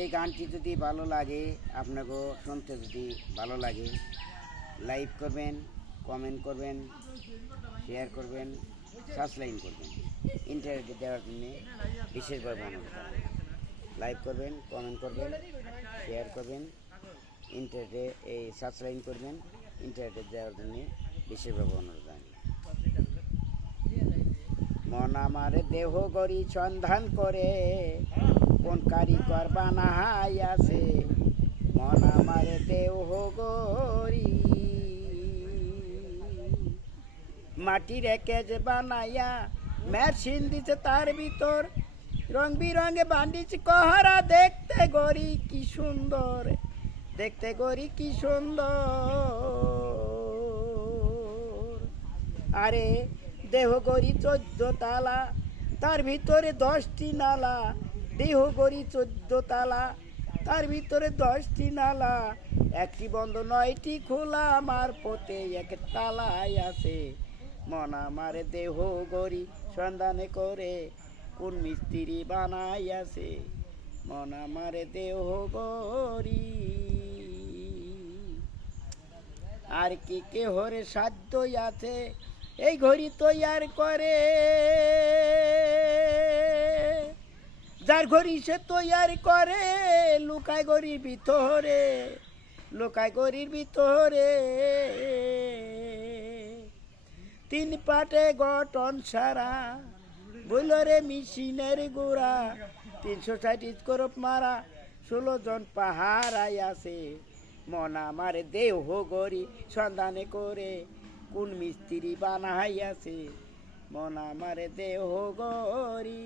এই গানটি যদি ভালো লাগে, আপনাকেও শুনতে যদি ভালো লাগে, লাইক করবেন, কমেন্ট করবেন, শেয়ার করবেন, সাবস্ক্রাইব করবেন। ইন্টারনেটে দেওয়ার জন্য বিশেষভাবে অনুরোধ করবেন। লাইক করবেন, কমেন্ট করবেন, শেয়ার করবেন, ইন্টারনেটে এই সাবস্ক্রাইব করবেন। ইন্টারনেটে দেওয়ার জন্য বিশেষভাবে অনুরোধ জানাই। মন আমার দেহ গড়ি সন্ধান করে, কোন কারিগর বানাইয়াছে। মন আমার দেহ গড়ি মাটির একেজ বানাইয়া মেশিন দিছে, তার ভিতর রং বিরঙে বান্ডিছে কহরা। দেখতে গড়ি কি সুন্দর, দেখতে গড়ি কি সুন্দর। আরে দেহ গড়ি 14 তালা, তার ভিতরে 10টি নালা। দেহ গড়ি 14 তালা, তার ভিতরে 10টি নালা। একটি বন্ধ 9টি খোলা, আমার পথে এক তালায় আছে। মন আমার দেহ গড়ি সন্ধানে করে, কোন মিস্ত্রি বানাইয়াছে। মন আমার দেহ গড়ি আর কি কেহরে সাধ্য আছে এই ঘড়ি তৈয়ার করে। যার ঘড়ি সে তৈয়ার করে, লুকায় ঘড়ির ভিতরে, লুকায় ঘড়ির ভিতরে। 3 পাটে গঠন সারা, বইলরে মেশিনের গোড়া। 360 স্কোপ মারা, 16 জন পাহারায় আছে। মন আমার দেহ গড়ি সন্ধানে করে, কোন মিস্ত্রি বানাইয়াছে। মন আমার দেহ গড়ি।